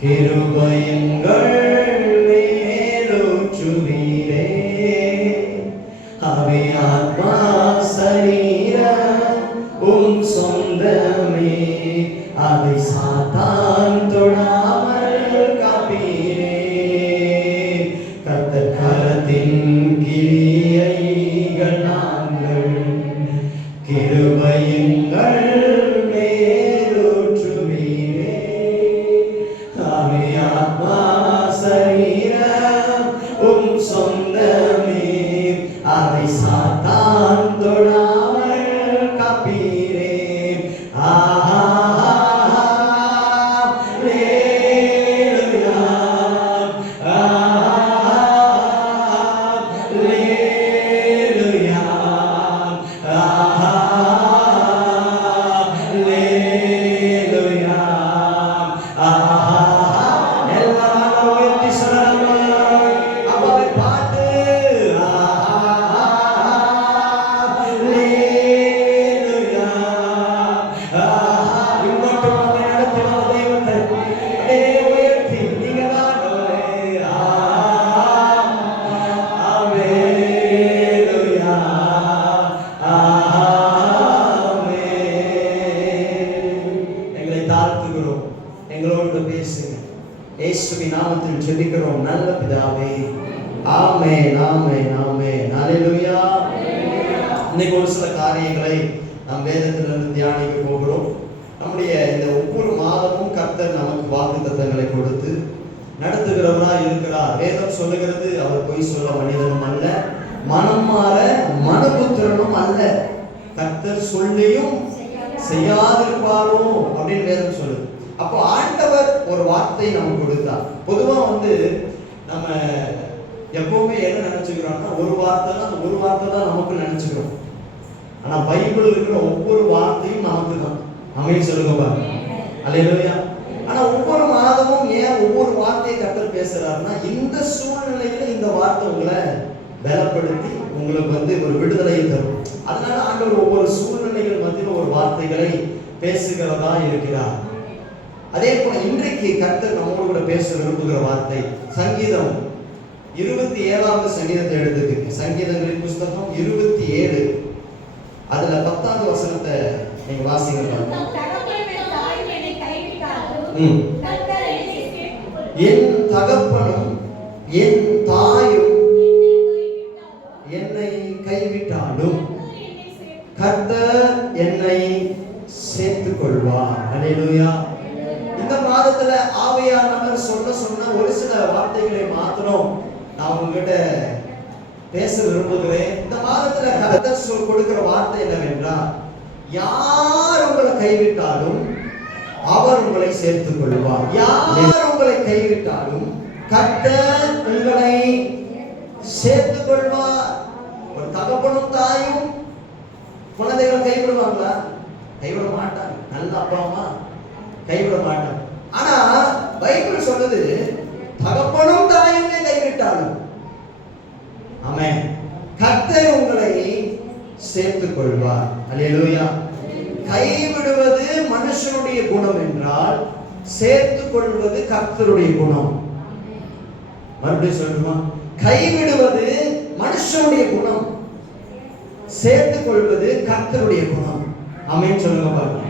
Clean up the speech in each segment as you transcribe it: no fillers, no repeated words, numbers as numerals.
கிருபையுங்கள் மேலூற்றுவீரே, அவை ஆத்மா சரீரம் உம் சொந்தமே, அதை சாத்தான் தொடாமல் காப்பீரே. கர்த்தர் கரத்தின் கிரியைகள் நாங்கள், கிருபையுங்கள் மேலூற்றுவீரே, அவை ஆத்மா சரீரம் உம் சொந்தமே, அதை சாத்தான் தொடாமல் காப்பீரே. எங்களோடு பேசுங்க. இயேசுவின் நாமத்தில் ஜெபிக்கிறோம் நல்ல பிதாவே. ஆமென், ஆமென், ஆமென். ஹல்லேலூயா. இன்னைக்கு ஒரு சில காரியங்களை நாம் வேதத்திலிருந்து தியானிக்க போகிறோம். நம்முடைய இந்த ஒவ்வொரு மாதமும் கர்த்தர் நமக்கு வாக்குத்தத்தங்களை கொடுத்து நடத்துகிறவராய் இருக்கிறார். வேதம் சொல்லுகிறது, அவர் பொய் சொல்ல மனிதனும் அல்ல, மனம் மாற மனுபுத்திரனும் அல்ல, கர்த்தர் சொல்லியும் செய்யாதிருப்பாரோ அப்படின்னு வேதம் சொல்லுது. அப்போ ஆண்டவர் ஒரு வார்த்தை நமக்கு கொடுத்தார். பொதுவா நம்ம எப்பவுமே என்ன நினைச்சுக்கிறோம்னா, ஒரு வார்த்தை தான் நமக்கு நினைச்சுக்கிறோம். ஆனா பைபிள் இருக்கிற ஒவ்வொரு வார்த்தையும் நமக்கு தான். ஆமென் சொல்லுங்க பாருங்க. அல்லேலூயா. ஆனா ஒவ்வொரு மாதமும் ஏன் ஒவ்வொரு வார்த்தையை கர்த்தர் பேசுறாருன்னா, இந்த சூழ்நிலையில இந்த வார்த்தை உங்களை பலப்படுத்தி உங்களுக்கு ஒரு விடுதலை தரும். அதனால ஆண்டவர் ஒவ்வொரு சூழ்நிலைகள் மத்தியில் ஒரு வார்த்தைகளை பேசுகிறதா இருக்கிறார். அதே போல இன்றைக்கு கர்த்தர் நம்மோடு கூட பேச விரும்புகிற வார்த்தை சங்கீதம் 27வது சங்கீதத்தை எடுத்துக்கு. சங்கீதங்களின் புஸ்தகம் 27 அதுல 10வது வசனத்தை நீங்க வாசிங்க. என் தகப்பனும் என் தாயும் என்னை கைவிட்டாலும் கர்த்தர் என்னை சேர்த்துக் கொள்வார். அல்லேலூயா. இந்த மாதத்துல ஆவியானவர் சொன்ன ஒரு சில வார்த்தைகளை மாத்திரம் நான் உங்ககிட்ட பேச விரும்புகிறேன். இந்த மாதத்துல கர்த்தர் கொடுக்கிற வார்த்தை என்னவென்றால், யார் உங்களை கைவிட்டாலும் அவர் உங்களை சேர்த்துக் கொள்வார். யார் உங்களை கைவிட்டாலும் கர்த்தர் உங்களை சேர்த்துக் கொள்வார். ஒரு தகப்பனும் தாயும் குழந்தைகளை கைவிடுவாங்களா? கைவிட மாட்டாங்க. நல்ல அப்பா அம்மா கைவிட மாட்டாங்க. ஆனா பைபிள் சொல்லுது, தகப்பனும் தாயுமே கைவிட்டாலும் ஆமென், கர்த்தர் உங்களை சேர்த்துக் கொள்வார். அல்லேலூயா. கைவிடுவது மனுஷனுடைய குணம் என்றால், சேர்த்துக் கொள்வது கர்த்தருடைய குணம். மறுபடியும் சொல்லுமா, கைவிடுவது மனுஷனுடைய குணம், சேர்த்துக் கொள்வது கர்த்தருடைய குணம். ஆமென் சொல்லுங்க பாருங்க.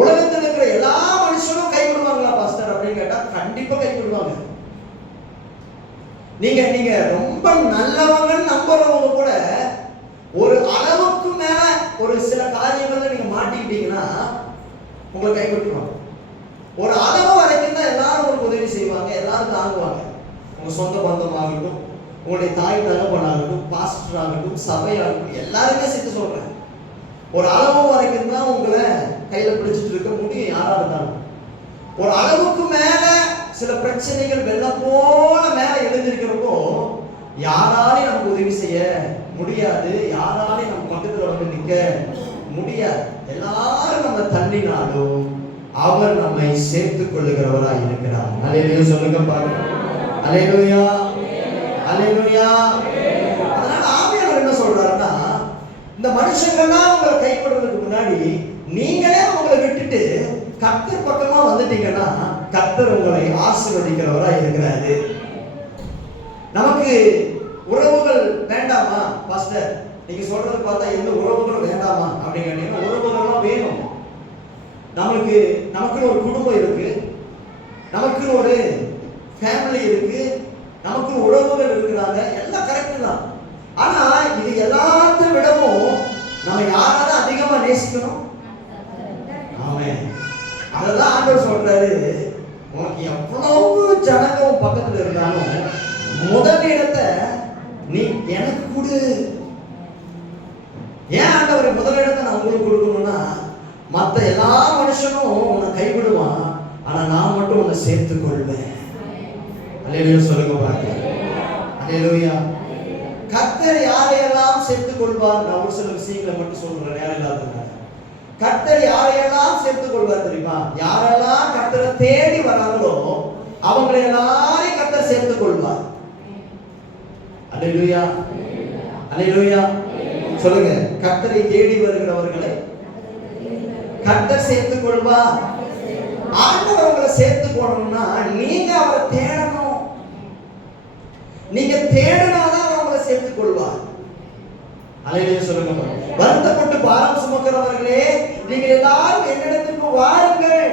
உலகத்தில் இருக்கிற எல்லா மனுஷனும் கைவிடுவாங்களா பாஸ்டர் அப்படின்னு கேட்டா, கண்டிப்பா கைவிடுவாங்க. நீங்க ரொம்ப நல்லவங்கன்னு நம்புறவங்க கூட ஒரு அளவுக்கு மேல ஒரு சில காரியங்கள்ல நீங்க மாட்டிக்கிட்டீங்கன்னா உங்களை கைவிட்டுருவாங்க. ஒரு அளவு வரைக்கும் தான் எல்லாரும் உங்களுக்கு உதவி செய்வாங்க, எல்லாரும் தாங்குவாங்க. உங்க சொந்த பந்தமாகட்டும், உங்களுடைய தாய் தகப்பனாகட்டும், பாஸ்டர் ஆகட்டும், சபையாகட்டும், எல்லாருமே சேர்த்து சொல்றேன். ஒரு அளவு வரைக்கும் தான் உங்களை கையில பிடிச்சிட்டு இருக்க முடியும் யாரா இருந்தாலும். ஒரு அளவுக்கு மேல சில பிரச்சனைகள் வெள்ளம் போல மேல எழுந்திருக்கிறப்போ யாராலையும் நமக்கு உதவி செய்ய முடியாது, யாராலையும் நம்ம பக்கத்துல நிக்க முடியாது. எல்லாரும் நம்ம தள்ளினாலும் அவர் நம்மை சேர்த்துக் கொள்ளுகிறவராய் இருக்கிறார். அல்லேலூயா சொல்லுங்க பாருங்க. அல்லேலூயா, அல்லேலூயா. அதனால ஆவியானவர் என்ன சொல்றாருன்னா, இந்த மனுஷங்கள்லாம் உங்களை கைப்படுறதுக்கு முன்னாடி நீங்களே உங்களை விட்டுட்டு கர்த்தர் பக்கமா வந்துட்டீங்கன்னா கர்த்தர் உங்களை ஆசீர்வதிக்கிறவராய் இருக்கிறாரு. நமக்கு உறவுகள் வேண்டாமா பாஸ்டர்? நீங்க சொல்றது பார்த்தா எந்த உறவுகளும் வேண்டாமா அப்படின்னு கேட்டீங்கன்னா உறவுகள்லாம் வேணும். நமக்குன்னு ஒரு குடும்பம் இருக்கு, நமக்குன்னு ஒரு ஃபேமிலி இருக்கு, நமக்குன்னு உறவுகள் இருக்கிறாங்க, எல்லாம் கரெக்ட் தான். ஆனா இது எல்லாத்தையும் விடவும் நம்ம யாராவது அதிகமா நேசிக்கணும். ஆமென். அததான் ஆண்டவர் சொல்றாரு, உனக்கு எவ்வளவு ஜனகம் பக்கத்துல இருந்தாலும் முதல் இடத்தை நீ எனக்கு கொடு. ஏன் ஆண்டவர் முதல் இடத்தை நான் உங்களுக்கு கொடுக்கணும்னா, மற்ற எல்லா மனுஷனும் உன்னை கைவிடுவான், ஆனா நான் மட்டும் உன்னை சேர்த்துக் கொள்வேன். அல்லேலூயா சொல்லுங்க பாருங்க. அல்லேலூயா. கர்த்தர் யாரையெல்லாம் சேர்த்துக் கொள்வார்? நான் ஒரு சில விஷயங்களை மட்டும் சொல்றேன், நேரம் இல்லாததுனால. கர்த்தர் யாரையெல்லாம் சேர்த்துக் கொள்வார் தெரியுமா? யாரெல்லாம் கர்த்தரை தேடி வராங்களோ அவங்களை எல்லாரையும் கர்த்தர் சேர்த்துக் கொள்வார். அல்லேலூயா. அல்லேலூயா சொல்லுங்க. கர்த்தரை தேடி வருகிறவர்களை கர்த்தர் சேர்த்துக் கொள்வார். ஆண்டவர் உங்களை சேர்த்துக் கொள்ளணும்னா நீங்க அவரை தேடணும். நீங்க தேடினாதான் அவங்களை சேர்த்துக் கொள்வார். அல்லேலூயா சொல்லுங்க. வருத்தப்பட்டு பாரம் சுமக்கிறவர்களே, நீங்கள் எல்லாரும் என்னிடத்திற்கு வாருங்கள்.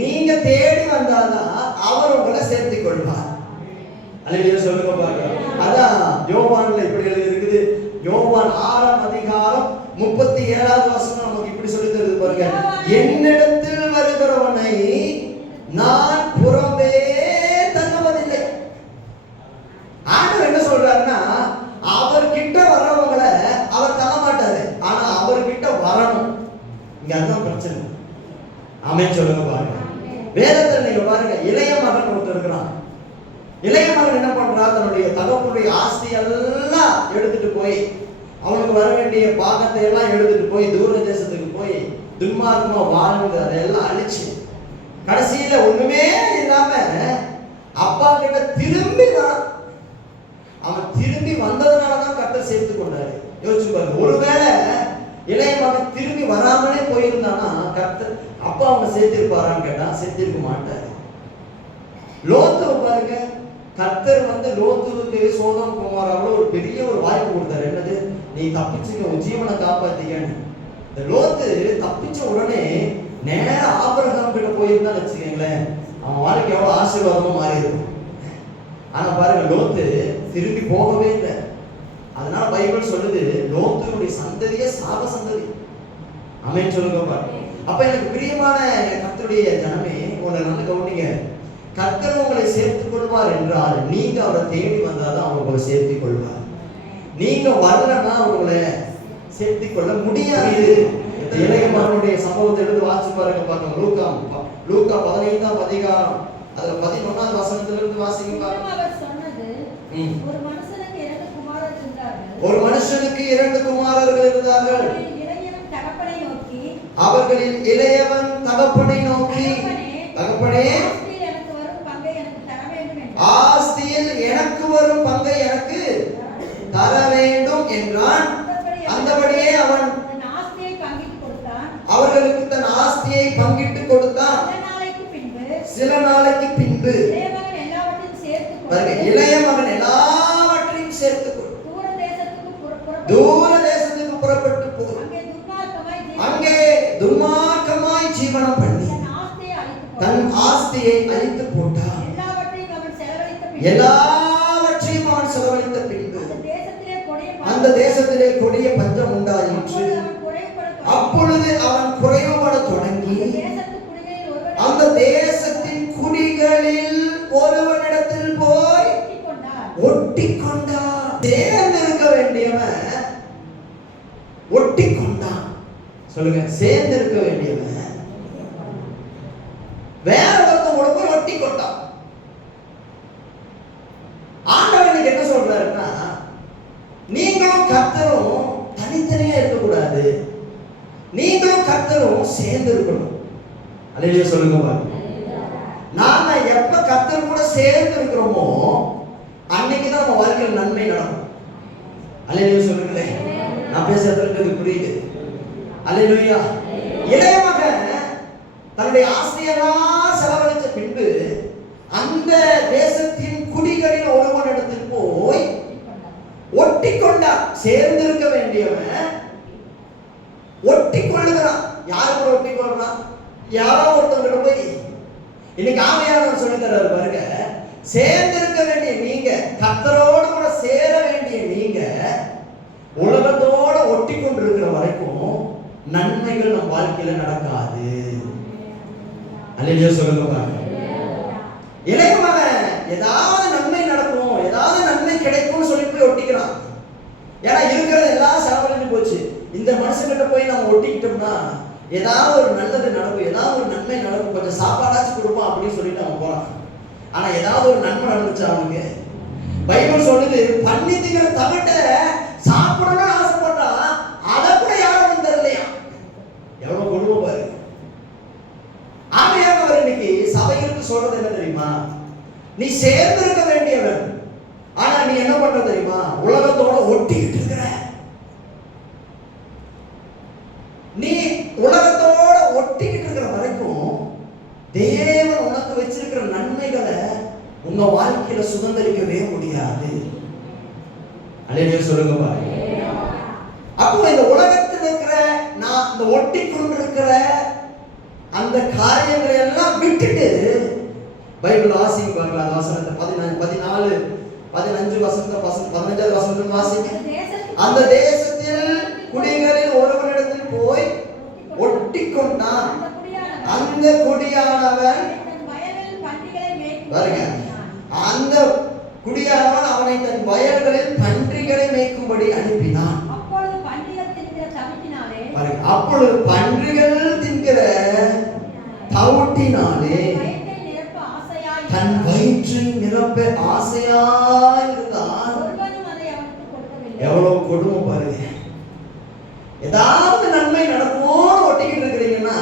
நீங்க தேடி வந்தாதான் அவர் உங்களை சேர்த்துக் கொள்வார். அல்லேலூயா சொல்லுங்க பாருங்க. அதான் யோவான்ல இப்படி எழுதி இருக்குது. யோவான் 6ஆம் அதிகாரம் 37வது வசனம் நமக்கு இப்படி சொல்லி தருது பாருங்க. என்னிடத்தில் வருகிறவனை நான் புறம்பே தள்ளுவதில்லை. ஆண்டவர் என்ன சொல்றாருன்னா, அவர்கிட்ட வர்றவங்களை அவர் தள்ள மாட்டாரு, ஆனா அவர்கிட்ட வரணும். இங்க அதான் பிரச்சனை. ஆமென் சொல்லுங்க பாருங்க. வேதத்துல நீங்க பாருங்க, இளைய மகன் ஒருத்தர் இருக்கிறான். இளைய மகன் என்ன பண்றா? தன்னுடைய தகப்பனுடைய ஆஸ்தி எல்லாம் எடுத்துட்டு போய், அவனுக்கு வர வேண்டிய பாகத்தை எல்லாம் எடுத்துட்டு போய் தூர தேசத்துக்கு போய் துன்மார்க்கமா வாழ்ந்து அதெல்லாம் அழிச்சு கடைசியில ஒண்ணுமே இல்லாம அப்பா கிட்ட திரும்பி அவன் திரும்பி வந்ததுனாலதான் கர்த்தர் சேர்த்து கொண்டாரு. யோசிச்சு பாருங்க. ஒருவேளை இளைய மகன் திரும்பி வராமலே போயிருந்தானா கர்த்தர் அப்பா அவனை சேர்த்திருப்பாரான்னு கேட்டா சேர்த்திருக்க மாட்டாரு. லோத்து பாருங்க, கர்த்தர் லோத்துவுக்கு சோதம் குமாராவில் ஒரு பெரிய ஒரு வாய்ப்பு கொடுத்தாரு. என்னது? நீ தப்பிச்சுங்க, உன் ஜீவனை காப்பாத்திக்கன்னு. இந்த லோத்து தப்பிச்ச உடனே நேர ஆபிரகாம் கிட்ட போயிருந்தான்னு வச்சுக்கீங்களேன், அவன் வாழ்க்கை எவ்வளவு ஆசீர்வாதமா மாறி இருக்கும். ஆனா பாருங்க, லோத்து திரும்பி போகவே இல்லை. அதனால பைபிள் சொல்லுது, லோத்துடைய சந்ததியே சாப சந்ததி. ஆமென் சொல்லுங்க பாருங்க. அப்ப எனக்கு பிரியமான கர்த்தருடைய ஜனமே, உங்களை நல்ல கவனிங்க. கர்த்தர் உங்களை சேர்த்துக் கொள்வார் என்றால் நீங்க அவரை தேடி வந்தாதான் அவர் உங்களை சேர்த்துக் கொள்வார். நீங்க வரலன்னா உங்களை சேர்த்துக் கொள்ள முடியாது. இளைய மகனுடைய சம்பவத்தை எடுத்து வாசிச்சு பாருங்க பார்க்கலாம். லூக்கா 15ஆம் அதிகாரம் அதுல 11வது வசனத்துல இருந்து வாசிங்க பாருங்க. ஒரு மனுஷனுக்கு 2 குமாரர்கள் இருந்தார்கள். அவர்களில் இளையவன் தகப்பனை நோக்கி, தகப்பனே, ஆஸ்தியில் எனக்கு வரும் பங்கை எனக்கு தர வேண்டும் என்றான். அந்தபடியே அவன் அவர்களுக்கு தன் ஆஸ்தியை பங்கிட்டு கொடுத்தான். சில நாளைக்கு பின்பு இளைய மகன் எல்லாவற்றையும் சேர்த்து தூர தேசத்துக்கு புறப்பட்டு போய் அங்கே துன்மார்க்கமாய் ஜீவனம் பண்ணி தன் ஆஸ்தியை அழித்து போட்டான். எல்லாவற்றையும் அவன் செலவழித்த பின்பு அந்த தேசத்திலே கொடிய பஞ்சம் உண்டாயிற்று. அப்பொழுது அவன் குறைவுபட தொடங்கி அந்த தேசத்தின் குடிகளில் ஒருவனிடத்தில் போய் ஒட்டி கொண்டான். சேர்ந்திருக்க வேண்டியவன் ஒட்டி கொண்டான். சொல்லுங்க, சேர்ந்திருக்க வேண்டியவன் வேற ஒருத்தவங்க போய் ஒட்டி கொண்டான். ஆண்டவர் என்ன சொல்றாருன்னா, நீங்களும் கர்த்தரும் தனித்தனியா இருக்கக்கூடாது, நீங்களும் கர்த்தரும் சேர்ந்து இருக்கணும். அல்லேலூயா சொல்லுங்க பாருங்க. நாம எப்ப கர்த்தர் கூட சேர்ந்து இருக்கிறோமோ அன்னைக்குதான் நம்ம வாழ்க்கையில் நன்மை நடக்கும். அல்லேலூயா சொல்லுங்களே. நான் பேசுறது புரியுது? அல்லேலூயா. இளைய மகன் தன்னுடைய ஆசையெல்லாம் வேண்டியவன் ஒட்டி கொள்ளுகிறான். யாரு கூட ஒட்டி கொள்றான்? யாரோ ஒருத்தவங்க போய் இன்னைக்கு ஆவியானவர் சொல்லி தர்றாரு பாருங்க, சேர்ந்திருக்க வேண்டிய நீங்க, கர்த்தரோடு கூட சேர வேண்டிய நீங்க உலகத்தோட ஒட்டி கொண்டு இருக்கிற வரைக்கும் நன்மைகள் நம் வாழ்க்கையில நடக்காது. அல்லேலூயா சொல்லுங்க பாருங்க. இளைய மகன் ஏதாவது நன்மை நடக்கும், ஏதாவது நன்மை கிடைக்கும்னு சொல்லி போய் ஒட்டிக்கிறான். ஏன்னா இருக்கிறது எல்லாம் செலவழிஞ்சு போச்சு. இந்த மனுஷங்கிட்ட போய் நம்ம ஒட்டிக்கிட்டோம்னா ஏதாவது ஒரு நல்லது நடக்கும், ஏதாவது ஒரு நன்மை நடக்கும், கொஞ்சம் சாப்பாடாச்சும் கொடுப்போம் அப்படின்னு சொல்லிட்டு அவன் போறான். ஆனா ஏதாவது ஒரு நன்மை நடந்துச்சு அவனுக்கு. பைபிள் சொல்லுது, பண்ணி திங்கிற தவிட்ட சாப்பிடணும்னு ஆசைப்பட்டா அதை கூட யாரும் தரலையா. எவ்வளவு கொடுமை பாரு. ஆவியானவர் இன்னைக்கு சபைகளுக்கு சொல்றது என்ன தெரியுமா? நீ சேர்ந்திருக்க வேண்டியவன், ஆனா நீ என்ன பண்ற தெரியுமா? உலகத்தோட ஒட்டிக்கிட்டு இருக்கிற. நீ உலகத்தோட ஒட்டிக்கிட்டு இருக்கிற வரைக்கும் தேவன் உனக்கு வச்சிருக்கிற நன்மைகளை உங்க வாழ்க்கையில சுதந்திரிக்கவே முடியாது. அல்லேலூயா சொல்லுங்க பாருங்க. அப்போ இந்த உலகத்தில் இருக்கிற நான் இந்த ஒட்டி கொண்டிருக்கிற அந்த காரியங்களை எல்லாம் விட்டுட்டு பைபிள் வாசிங்க பார்க்கலாம். அந்த வசனத்தை 14 15 வசனத்தை 15வது வசனத்தை வாசிங்க. அந்த தேசத்தில் குடிகளில் ஒருவனிடத்தில் போய் ஒட்டி கொண்டான். அந்த குடியானவன் பாருங்க, அந்த குடியானவன் அவனை தன் வயல்களில் பன்றிகளை மேய்க்கும்படி அனுப்பினான். அப்பொழுது பன்றிகள் தின்கிற தவிட்டினாலே தன் வயிற்றை நிரப்ப ஆசையாயிருந்தான். எவ்வளவு கொடுமை பாருங்க. ஏதாவது நன்மை நடக்கும்னு ஒட்டிக்கிட்டு இருக்கிறீங்கன்னா,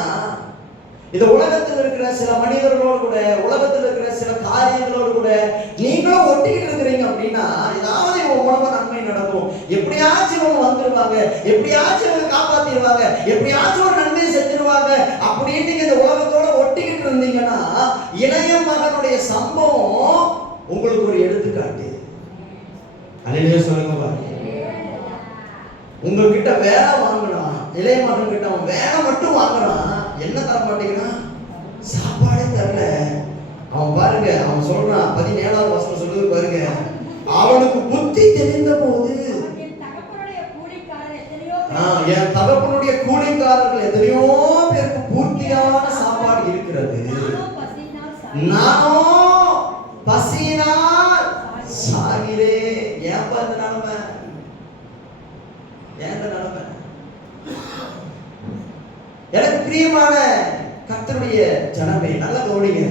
இந்த உலகத்தில் இருக்கிற சில மனிதர்களோடு கூட, உலகத்தில் இருக்கிற சில காரியங்களோடு கூட நீங்களும் ஒட்டிக்கிட்டு இருக்கிறீங்க அப்படின்னா, ஏதாவது இவங்க மூலமா நன்மை நடக்கும், எப்படியாச்சும் இவங்க வந்துருவாங்க, எப்படியாச்சும் இவங்க காப்பாத்திடுவாங்க, எப்படியாச்சும் ஒரு நன்மை செஞ்சிருவாங்க அப்படின்னு நீங்க இந்த உலகத்தோட ஒட்டிக்கிட்டு இருந்தீங்கன்னா, இளைய மகனுடைய சம்பவம் உங்களுக்கு ஒரு எடுத்துக்காட்டு. அல்லேலூயா சொல்லுங்க பாருங்க. உங்ககிட்ட வேலை வாங்கலாம், இளைய மகன் கிட்ட அவன் வேலை மட்டும் வாங்கலாம், என்ன தர மாட்டேங்கிறான்? சாப்பாடே தரல. அவன் பாருங்க, அவன் சொல்றான் 17வது வசனம் சொல்லுது பாருங்க, அவனுக்கு புத்தி தெரிந்த போது என் தகப்பனுடைய கூலிக்காரர்கள் எத்தனையோ பேருக்கு பூர்த்தியான சாப்பாடு இருக்கிறது, நானும் பசியினால் சாகிறேன். ஏன் பார்த்து நிலைமை, ஏன் நிலைமை? எனக்கு பிரியமான கர்த்தருடைய ஜனமே, நல்ல கவனிங்க.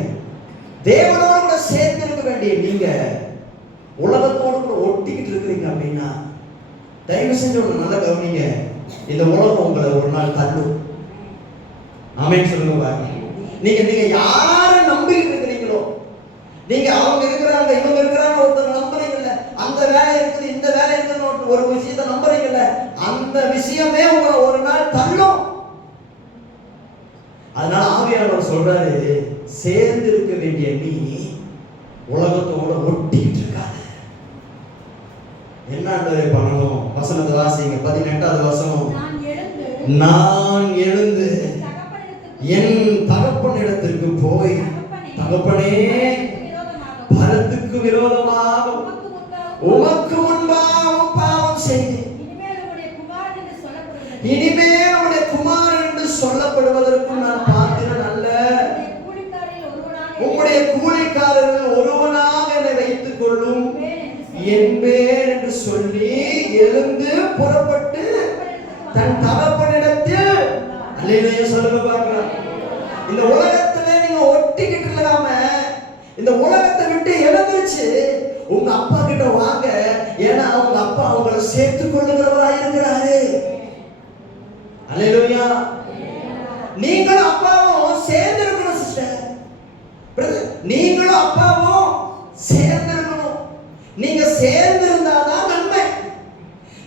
தேவனோடு கூட சேர்ந்து இருக்க வேண்டிய நீங்க உலகத்தோடு கூட ஒட்டிக்கிட்டு இருக்கிறீங்க அப்படின்னா, தயவு செஞ்சு ஒன்று நல்ல கவனிங்க, இந்த உலகம் உங்களை ஒரு நாள் தள்ளும். ஆமென் சொல்லுங்க பாருங்க. நீங்க யாரை நம்பிக்கிட்டு இருக்கிறீங்களோ, நீங்க அவங்க இருக்கிறாங்க இவங்க இருக்கிறாங்க ஒருத்தர் நம்புறீங்கல்ல, அந்த வேலை இருக்குது இந்த வேலை இருக்குன்னு ஒரு விஷயத்தை நம்புறீங்கல்ல, அந்த விஷயமே உங்களை ஒரு நாள் தள்ளும். அதனால ஆவியானவர் சொல்றாரு, சேர்ந்து இருக்க வேண்டிய நீ உலகத்தோட ஒட்டிட்டு இருக்காத. என்னன்றதை பண்ணணும்? வசனத்தை வாசிங்க. 18வது வசனம், நான் எழுந்து என் தகப்பனிடத்திற்கு போய், தகப்பனே, பரத்துக்கு விரோதமாக உமக்கு முன்பாகவும் பாவம் செய்தேன், இனிமேல் உம்முடைய குமாரன் என்று சொல்லப்படுவதற்கும் நான் பாத்திரன் அல்ல, உம்முடைய கூலிக்காரர்கள் ஒருவனாக என்னை வைத்துக் கொள்ளும் என்பேன் என்று சொல்லி எழுந்து புறப்பட்டு தன் தகப்பனிடத்தில், அல்லேலூயா சொல்லுங்க பார்க்கலாம். இந்த உலகத்துல நீங்க ஒட்டிக்கிட்டு இல்லாம இந்த உலகத்தை விட்டு எழுந்துச்சு உங்க அப்பா கிட்ட வாங்க. ஏன்னா அவங்க அப்பா அவங்களை சேர்த்துக் கொள்ளுகிறவராக இருக்கிறாரு. அல்லேலூயா. நீங்களும் அப்பாவும் சேர்ந்து இருக்கணும் சிஸ்டர், நீங்களும் அப்பாவும் சேர்ந்து இருக்கணும். நீங்க சேர்ந்து இருந்தாதான் நன்மை.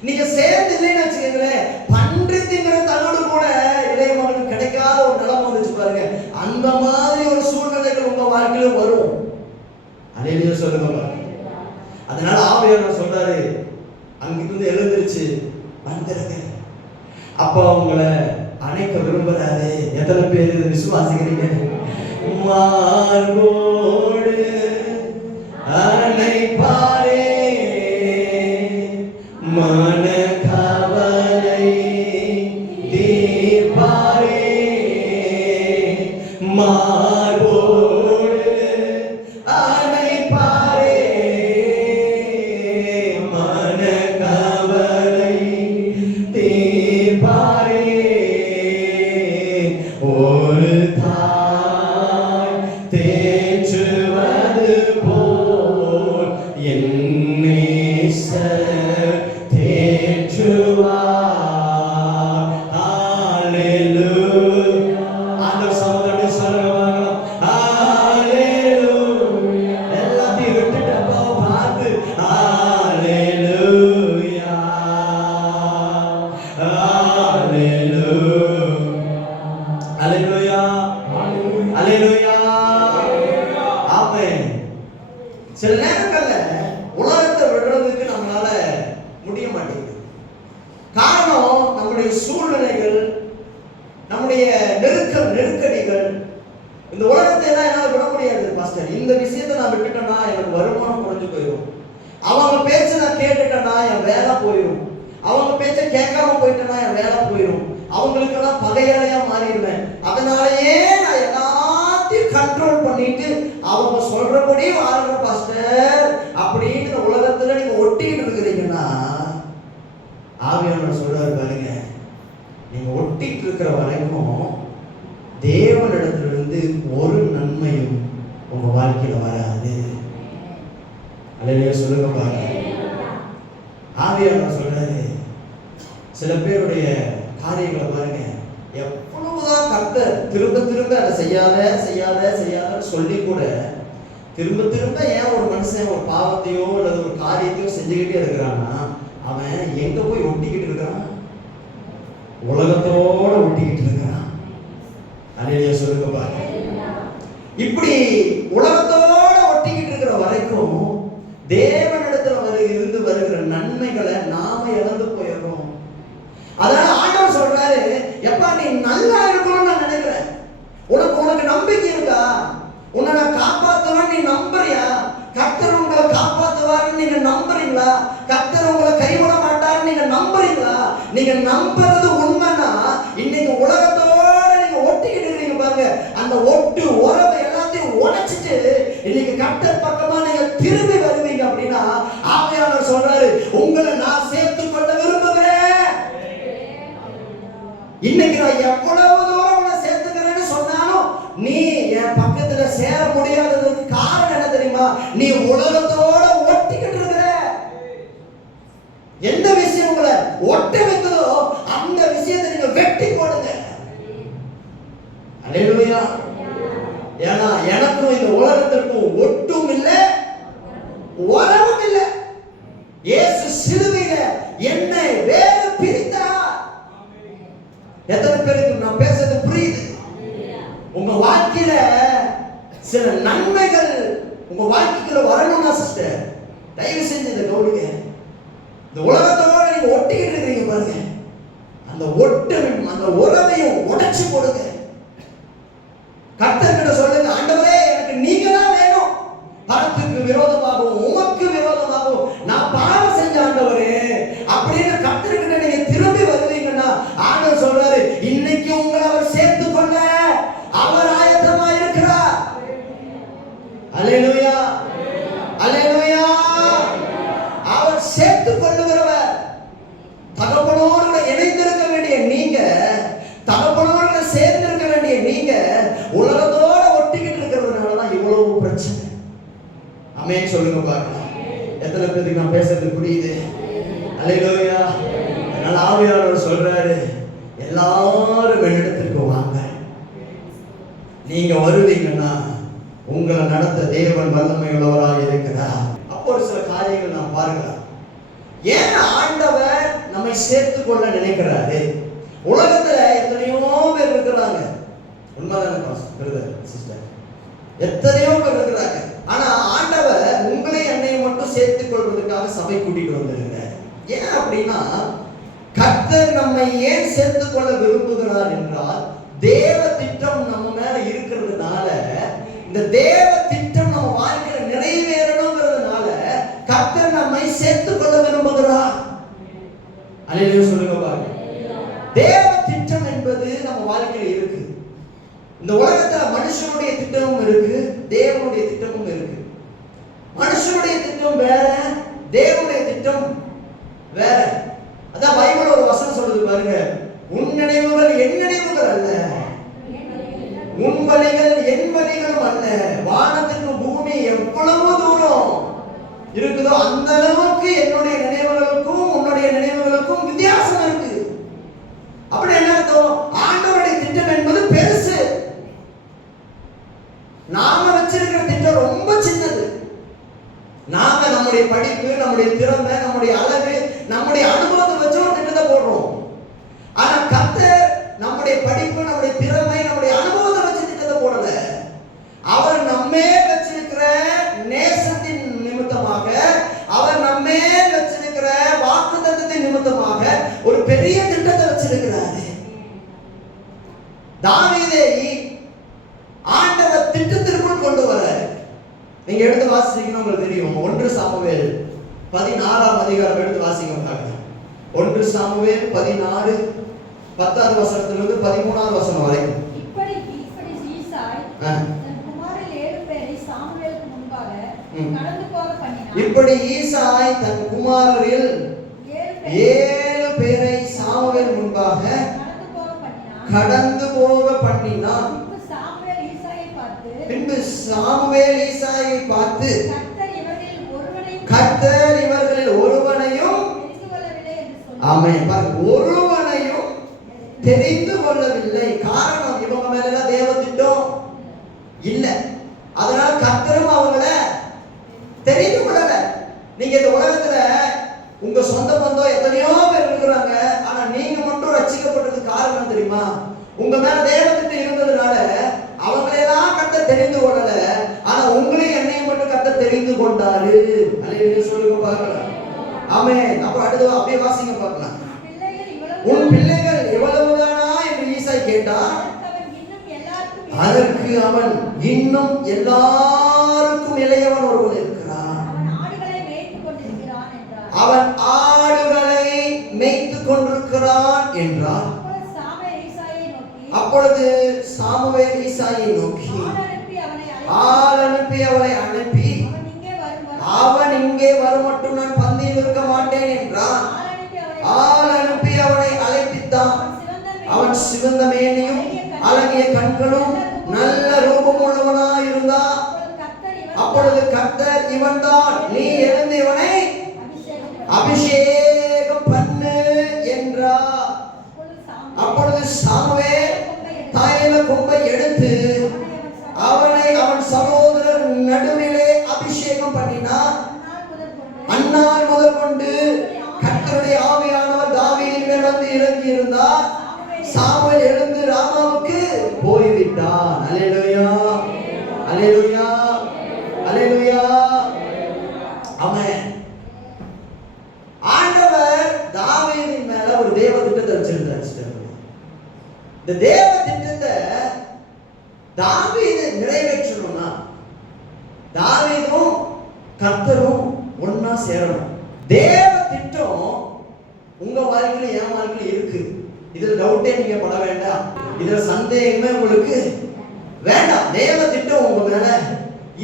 நீங்க சேர்ந்து இல்லைன்னு வச்சுக்கீங்களேன், பன்றி திங்கிற தகவல் கூட இளைய மகனுக்கு கிடைக்காத ஒரு நிலைமை வந்துச்சு பாருங்க. அந்த மாதிரி ஒரு சூழ்நிலைகள் உங்க வாழ்க்கையில வரும். அல்லேலூயா சொல்லுங்க. அதனால ஆவியானவர் சொல்றாரு, அங்கிருந்து எழுந்திருச்சு வந்துருங்க. அப்போ உங்களை அணைக்க விரும்புறாரு. எத்தனை பேர் விசுவாசிக்கிறீங்க? மார்போடு அணைப்பாரே, மன கவலை தீர்ப்பாரே. மார்போடு அணைப்பாரே, மன கவலை தீர்ப்பாரே. ஒரு தாய் தேற்றுவது போல் என் நேசர் தேற்றுவார். ஹalleluya. ஆண்டவர் சமூகத்தை சொல்லுவாங்க. ஹalleluya. எல்லாத்தையும் விட்டுட்டு அப்பாவை பார்த்து ஹalleluya, ஹalleluya, ஹalleluya, ஆமென். சில நேரங்கள்ல உலகத்தை விடுறதுக்கு நம்மளால முடிய மாட்டேங்குது. காரணம் நம்முடைய சூழ்நிலைகள், நம்முடைய நெருக்கடிகள். இந்த உலகத்தை எல்லாம் என்னால விட முடியாது பாஸ்டர். இந்த விஷயத்தை நான் விட்டுட்டேன்னா எனக்கு வருமானம் குறைஞ்சு போயிடும். அவங்க பேச்சு நான் கேட்டுட்டேன்னா என் வேலை போயிடும். அவங்க பேச்ச கேட்காம போயிட்டேன்னா என் வேலை போயிடும். அவங்களுக்கெல்லாம் பகையாளையா மாறிடுவேன். அதனாலயே நான் எல்லாத்தையும் கண்ட்ரோல் பண்ணிட்டு அவங்க சொல்றபடி வாழ்ற பாஸ்டர் அப்படின்னு இந்த உலகத்துல நீங்க ஒட்டிட்டு இருக்கிறீங்கன்னா, ஆவியானவர் சொல்றாரு பாருங்க, நீங்க ஒட்டிட்டு இருக்கிற வரைக்கும் தேவனிடத்திலிருந்து ஒரு நன்மையும் உங்க வாழ்க்கையில வராது. அல்லேலூயா சொல்லுங்க பாருங்க. ஆவியானவர் சொல்றாரு, சில பேருடைய காரியங்களை பாருங்க, எவ்வளவுதான் கர்த்தர் திரும்ப திரும்ப அதை செய்யாத செய்யாத செய்யாதன்னு சொல்லி கூட திரும்ப திரும்ப ஏன் ஒரு மனுஷன் ஒரு பாவத்தையோ அல்லது ஒரு காரியத்தையோ செஞ்சுக்கிட்டே இருக்கிறான்னா, அவன் எங்க போய் ஒட்டிக்கிட்டு இருக்கிறான்? உலகத்தோட ஒட்டிக்கிட்டு இருக்கிறான். அல்லேலூயா சொல்லுங்க பாருங்க. இப்படி உலகத்தோட ஒட்டிக்கிட்டு இருக்கிற வரைக்கும் தேவனிடத்துல இருந்து வருகிற நன்மைகளை நாம இழந்து போயிடுறோம். அதனால ஆண்டவர் சொல்றாரு, எப்பா நீ நல்லா இருக்கணும்னு நான் நினைக்கிறேன். உனக்கு நம்பிக்கை இருக்கா? உன்னை நான் காப்பாத்துவேன் நீ நம்புறியா? கர்த்தர் உங்களை காப்பாத்துவாருன்னு நீங்க நம்புறீங்களா? கர்த்தர் உங்களை கைவிட மாட்டாருன்னு நீங்க நம்புறீங்களா? நீங்க நம்புறது உண்மைன்னா இன்னைக்கு உலகத்தோட நீங்க ஒட்டிக்கிட்டு இருக்கீங்க பாருங்க. அந்த ஒட்டு உறவை எல்லாத்தையும் உடைச்சிட்டு இன்னைக்கு கர்த்தர் பக்கமா நீங்க திரும்பி வருவீங்க அப்படின்னா, ஆவியானவர் சொல்றாரு, உங்களை நான் சேர்த்து கொள்ள விரும்புகிறேன். இன்னைக்கு நான் எவ்வளவு தூரம் உன்னை சேர்த்துக்கிறேன்னு சொன்னாலும் நீ என் பக்கத்துல சேர முடியாததுக்கு காரணம் என்ன தெரியுமா? நீ உலகத்தோட ஒட்டிக்கிட்டு இருக்கிற. எந்த விஷயம் உங்களை ஒட்ட வைக்குதோ அந்த விஷயத்தை நீங்க வெட்டி போடுங்க. அல்லேலூயா. ஏன்னா எனக்கும் இந்த உலகத்திற்கும் ஒட்டும் இல்லை, உறவும் இல்லை. இயேசு சிலுவையில என்னை வேறு பிரித்தார். எத்தனை பேருக்கு நான் பேசுறது புரியுது? உங்க வாழ்க்கையில சில நன்மைகள் உங்க வாழ்க்கைக்குள்ள வரணும்னா சிஸ்டர், தயவு செஞ்சு இதை கவனிங்க. இந்த உலகத்தோட நீங்க ஒட்டிக்கிட்டு இருக்கீங்க பாருங்க, அந்த ஒட்டையும் அந்த உறவையும் உடைச்சு போடுங்க. கர்த்தர்கிட்ட சொல்லுங்க, ஆண்டவரே எனக்கு நீங்க தான் வேணும். பரத்துக்கு விரோதமாகவும் உமக்கு விரோதமாகவும் நான் பாவம் செஞ்ச ஆண்டவரே அப்படின்னு கர்த்தர்கிட்ட நீங்க திரும்பி வருவீங்கன்னா, ஆண்டவர் சொல்றாரு, இன்னைக்கு உங்களை அவர் சேர்த்து கொள்ள அவர் ஆயத்தமா இருக்கிறார். அல்லேலூயா, அல்லேலூயா. அவர் சேர்த்து கொள்ளுகிறவர். தகப்பனோடு இணைந்திருக்க வேண்டிய நீங்க, தகப்பனோடு சேர்ந்திருக்க வேண்டிய நீங்க உலகத்தோட ஒட்டிக்கிட்டு இருக்கிறதுனாலதான் இவ்வளவு பிரச்சனை. ஆமென் சொல்லுங்க பாக்கலாம். எத்தனை பேருக்கு நான் பேசுறது புரியுது? அல்லேலூயா. அதனால ஆவியானவர் சொல்றாரு, எல்லாரும் என்னிடத்திற்கு வாங்க. நீங்க வருவீங்கன்னா உங்களை நடத்த தேவன் வல்லமை உள்ளவராக இருக்கிறார். அப்போ ஒரு சில காரியங்கள் நாம் பார்க்கலாம். ஏன் ஆண்டவர் நம்மை சேர்த்து கொள்ள நினைக்கிறாரு? உலகத்துல எத்தனையோ பேர் இருக்கிறாங்க, உண்மைதானே சிஸ்டர்? எத்தனையோ பேர் இருக்கிறாங்க. ஆனா ஆண்டவர் உங்களை என்னையும் மட்டும் சேர்த்துக் கொள்வதற்காக சபை கூட்டிட்டு வந்திருக்கிறார். ஏன் அப்படின்னா, நம்மை ஏன் சேர்த்துக் கொள்ள விரும்புகிறார் என்றால், தேவ திட்டம் நம்ம மேல இருக்கிறதுனால, இந்த தேவ திட்டம் நம்ம வாழ்க்கையில நிறைவேறணும்ங்கிறதுனால கர்த்தர் நம்மை சேர்த்துக் கொள்ள விரும்புகிறார். அல்லேலூயா சொல்லுங்க பாருங்க. தேவ திட்டம் என்பது நம்ம வாழ்க்கையில இருக்கு. இந்த உலகத்துல மனுஷனுடைய திட்டமும் இருக்கு, தேவனுடைய திட்டமும் இருக்கு. மனுஷனுடைய திட்டம் வேற, தேவனுடைய திட்டம் வேற. அதான் பைபிள் ஒரு வசனம் சொல்லுது பாருங்க, உன் நினைவுகள் என் நினைவுகள் அல்ல, உன் வழிகள் என் வழிகளும் அல்ல. வானத்துக்கு பூமி எவ்வளவு தூரம் இருக்குதோ அந்த அளவுக்கு என்னுடைய நினைவுகளுக்கும் உன்னுடைய நினைவுகளுக்கும் வித்தியாசம் இருக்கு. அப்படி என்ன அர்த்தம்? ஆண்டவருடைய திட்டம் என்பது பெருசு, நாம வச்சிருக்கிற திட்டம் ரொம்ப சின்னது. நாம நம்முடைய படிப்பு, நம்முடைய திறமை, நம்முடைய அழகு, நம்முடைய அனுபவத்தை வச்சு ஒரு திட்டத்தை போடுறோம். ஆனா கர்த்தர் நம்முடைய படிப்பு, நம்முடைய திறமை, நம்முடைய அனுபவத்தை வச்சு திட்டத்தை போடல. அவர் நம்மே வச்சிருக்கிற நேசத்தின் நிமித்தமாக, அவர் நம்மே வச்சிருக்கிற வாக்குத்தத்தத்தின் நிமித்தமாக ஒரு பெரிய திட்டத்தை வச்சிருக்கிறாரு. தாவீதை ஆண்டவர் திட்டத்திற்குள் கொண்டு வர, நீங்க எடுத்து வாசிச்சீங்கன்னா உங்களுக்கு தெரியும். 1 சாமுவேல் 16ஆம் அதிகாரம் எடுத்து வாசிங்க. 1 சாமுவேல் 16 10வது வசனத்திலிருந்து 13வது வசனம் வரைக்கும். இப்படி ஈசாய் தன் குமாரரில் 7 பேரை சாமுவேலுக்கு முன்பாக கடந்து போக பண்ணினான். இப்படி ஈசாய் தன் குமாரரில் 7 பேரை சாமுவேல் முன்பாக கடந்து போக பண்ணினான். பின்பு சாமுவேல் ஈசாயை பார்த்து, கர்த்தர் இவர்களில் ஒருவனையும் ஆமென் ஒருவனையும் தெரிந்து கொள்ளவில்லை. காரணம், இவங்க மேல தேவ திட்டம் இல்ல. அதனால கர்த்தரும் அவங்கள தெரிந்து கொள்ளல. நீங்க இந்த உலகத்துல உங்க சொந்த பந்தம் எத்தனையோ பேர் இருக்கிறாங்க, ஆனா நீங்க மட்டும் ரட்சிக்கப்பட்டதுக்கு காரணம் தெரியுமா? உங்க மேல தேவ திட்டம் இருந்ததுனால அவங்களெல்லாம் கர்த்தர் தெரிந்து கொள்ளல, ஆனா உங்களையும் என்னையும் மட்டும் கர்த்தர் தெரிந்து கொண்டாரு. அல்லேலூயா சொல்லுங்க பார்க்கலாம். ஆமென். அப்ப அடுத்து அப்படியே வாசிங்க பார்க்கலாம். உன் பிள்ளைகள் எவ்வளவுதானா என்று ஈசாய் கேட்டான். அதற்கு அவன், இன்னும் எல்லாருக்கும் இளையவன் ஒருவன் இருக்கிறான், அவன் ஆடுகளை மேய்த்துக் கொண்டிருக்கிறான் என்றார். அப்பொழுது சாமுவேல் ஈசாயை நோக்கி, ஆள் அனுப்பி அவளை அனுப்பி, அவன் இங்கே வருமட்டும் நான் பந்தியில் இருக்க மாட்டேன் என்றான். ஆள் அனுப்பி அவனை அழைப்பித்தான். அவன் சிவந்த மேனியும் அழகிய கண்களும் நல்ல ரூபம் உள்ளவனாய் இருந்தான். அப்பொழுது கர்த்தர், இவன் தான், நீ எழுந்து இவனை அபிஷேகம் பண்ணு என்றார். அப்பொழுது சாமுவேல் தைல கொம்பை எடுத்து அவனை அவன் சகோதரர் நடுவிலே அபிஷேகம் பண்ணினார். அந்நாள் முதல் கொண்டு கர்த்தருடைய ஆவியானவர் தாவீதின் மேல் வந்து இறங்கி இருந்தார். சாமுவேல் எழுந்து ராமாவுக்கு போய்விட்டான். அல்லேலூயா, அல்லேலூயா, அல்லேலூயா. ஆமென். ஆண்டவர் தாவீதின் மேல ஒரு தேவ திட்டத்தை வச்சிருந்தார். இந்த தேவ திட்டத்தை தாவீது நிறைவேற்றணும்னா தாவீதும் கர்த்தரும் ஒன்னா சேரணும். தேவ திட்டம் உங்க வாழ்க்கையில என் வாழ்க்கையில இருக்கு. இதுல டவுட்டே நீங்க பட வேண்டாம், இதுல சந்தேகமே உங்களுக்கு வேண்டாம். தேவ திட்டம் உங்க மேல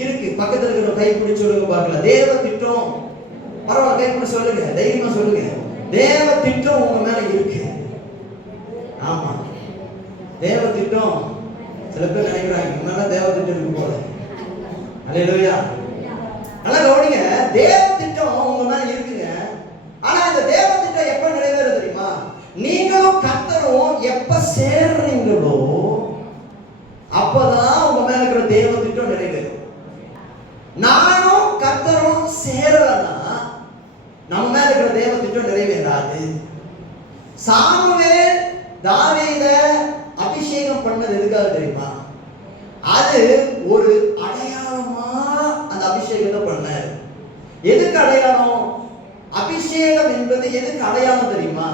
இருக்கு. பக்கத்துல இருக்கிற கை பிடிச்சு சொல்லுங்க பார்க்கலாம். தேவ திட்டம், பரவாயில்ல கை பிடிச்சு சொல்லுங்க, தைரியமா சொல்லுங்க. தேவ திட்டம் உங்க மேல இருக்கு. ஆமா, தேவ திட்டம். சில பேர் நினைக்கிறாங்க முன்னால தேவ திட்டம் இருக்கு போல. அல்லேலூயா. நல்லா கவனிங்க, தேவ திட்டம் உங்க மேல இருக்குங்க. ஆனா இந்த தேவ திட்டம் எப்ப நிறைவேறும் தெரியுமா? நீங்களும் கர்த்தரும் எப்ப சேர்றீங்களோ அப்பதான் உங்க மேல இருக்கிற தேவ திட்டம் நிறைவேறும். நானும் கர்த்தரும் சேரலன்னா நம்ம மேல இருக்கிற தேவ திட்டம் நிறைவேறாது. சாமுவேல் தாவீதை அபிஷேகம் பண்ணது எதுக்காக தெரியுமா? அது ஒரு அடையாளமா அந்த அபிஷேகத்தை பண்ணாரு. எதுக்கு அடையாளம்? அபிஷேகம் என்பது எதுக்கு அடையாளம் தெரியுமா?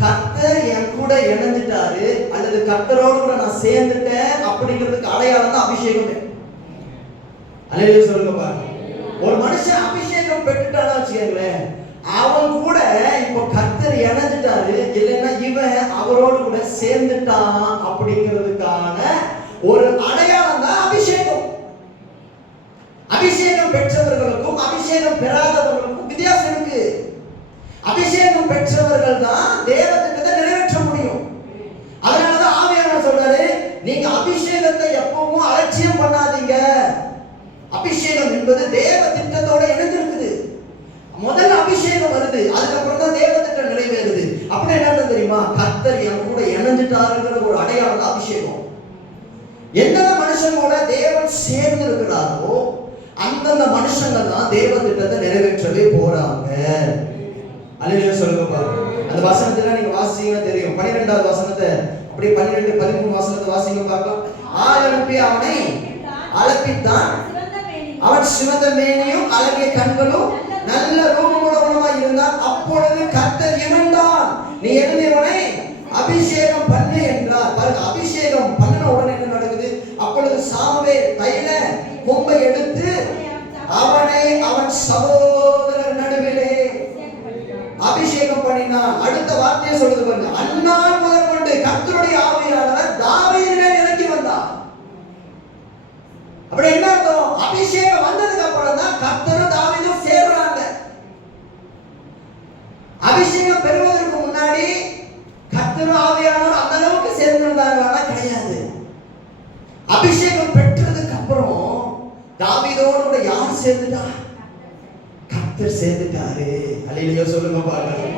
கர்த்தர் என் கூட இணைஞ்சிட்டாரு அல்லது கர்த்தரோடு கூட நான் சேர்ந்துட்டேன் அப்படிங்கிறதுக்கு அடையாளம் தான் அபிஷேகமே. அல்லேலூயா சொல்லுங்க பாருங்க. ஒரு மனுஷன் அபிஷேகம் பெற்றுட்டானா வச்சுக்கங்களேன், அவன் கூட இப்போ கர்த்தர் இணைஞ்சிட்டாரு, இல்லைன்னா இவன் அவரோடு கூட சேர்ந்துட்டான் அப்படிங்கிறதுக்கான ஒரு அடையாளம் தான் அபிஷேகம். அபிஷேகம் பெற்றவர்களுக்கும் அபிஷேகம் பெறாதவர்களுக்கும் வித்தியாசம் இருக்கு. அபிஷேகம் பெற்றவர்கள் தான் தேவ திட்டத்தை நிறைவேற்ற முடியும். அதனாலதான் ஆவியானவர் சொல்றாரு, நீங்க அபிஷேகத்தை எப்பவும் அலட்சியம் பண்ணாதீங்க. அபிஷேகம் என்பது தேவ திட்டத்தோட இணைஞ்சிருக்குது. முதல்ல அபிஷேகம் வருது, அதுக்கப்புறம் தான் தேவ திட்டம் நிறைவேறுது. அப்படி என்ன தெரியுமா, கர்த்தர் என் கூட இணைஞ்சிட்டாருங்கிற ஒரு அடையாளம் தான் அபிஷேகம். எந்தெந்த மனுஷங்களோட தேவன் சேர்ந்து இருக்கிறாரோ அந்தந்த மனுஷங்க தான் தேவ திட்டத்தை நிறைவேற்றவே போறாங்க. அல்லேலூயா சொல்லுங்க பாருங்க. அந்த வசனத்துல நீங்க வாசிச்சீங்கன்னா தெரியும். 12வது வசனத்தை அப்படியே 12, 13 வசனத்தை வாசிங்க பார்க்கலாம். ஆள் அனுப்பி அவனை அழைப்பித்தான். அவன் சிவந்த மேனியும் அழகிய கண்களும் நல்ல ரூபமுள்ளவனுமாய் இருந்தான். அப்பொழுது கர்த்தர் இவன்தான், நீ எழுந்தவனை அபிஷேகம் பண்ணு என்றார். பாருங்க, அபிஷேகம் பண்ணின உடனே என்ன நடக்குது? அப்பொழுது சாமுவேல் தைல கொம்பை எடுத்து அவனை அவன் சகோதரர் நடுவிலே அபிஷேகம் பண்ணினான். அடுத்த வார்த்தையை சொல்லுது பாருங்க, அந்நாள் முதல் கொண்டு கர்த்தருடைய ஆவியானவர் தாவீதின் மேல் இறங்கி வந்தார். அப்படி என்ன அர்த்தம்? அபிஷேகம் வந்ததுக்கு அப்புறம் தான் கர்த்தரும் தாவீதும் சேர்றாங்க. அபிஷேகம் பெறுவதற்கு முன்னாடி கர்த்தரும் ஆவியானவர் அந்த அளவுக்கு சேர்ந்திருந்தாங்கன்னா கிடையாது. அபிஷேகம் பெற்றதுக்கு அப்புறம் தாவீதோடு கூட யார் சேர்ந்துட்டா? கர்த்தர் சேர்ந்துட்டாரு. அல்லேலூயா சொல்லுங்க பாருங்க.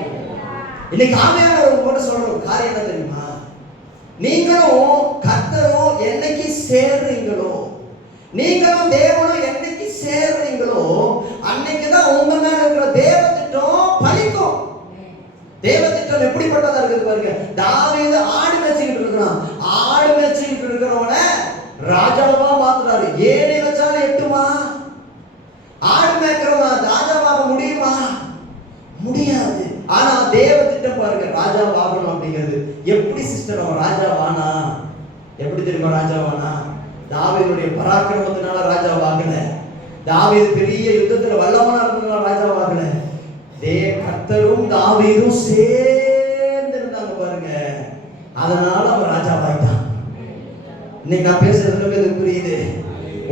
இன்னைக்கு ஆவியானவர் கூட சொல்ற ஒரு காரியம் என்ன தெரியுமா? நீங்களும் கர்த்தரும் என்னைக்கு சேர்றீங்களோ, நீங்களும் தேவனும் என்னைக்கு சேர்றீங்களோ அன்னைக்கு தான் உங்க மேல இருக்கிற தேவ திட்டம் பலிக்கும். தேவ திட்டம் எப்படிப்பட்டதா இருக்குது பாருங்க. தாவீது ஆடு மேய்ச்சிட்டு இருக்கிறான். ஆடு மேய்ச்சிட்டு இருக்கிறவன ராஜாவா மாத்துறாரு. ஏணி வச்சாலும் எட்டுமா? ஆடு மேய்க்கிறவன் ராஜாவாக முடியுமா? முடியாது. ஆனா தேவ திட்டம் பாருங்க, ராஜாவாகணும் அப்படிங்கிறது. எப்படி சிஸ்டர் அவன் ராஜாவானா? எப்படி தெரியுமா ராஜாவானா? தாவீதுடைய பராக்கிரமத்தினால ராஜாவாகல. தாவீது பெரிய யுத்தத்துல வல்லவனா இருந்ததுனால ராஜாவாகல. கர்த்தரும் தாவீதும் சேர்ந்து இருந்தாங்க பாருங்க, அதனால அவன் ராஜாவாயிட்டான். இன்னைக்கு நான் பேசுறதுக்கு இது புரியுது.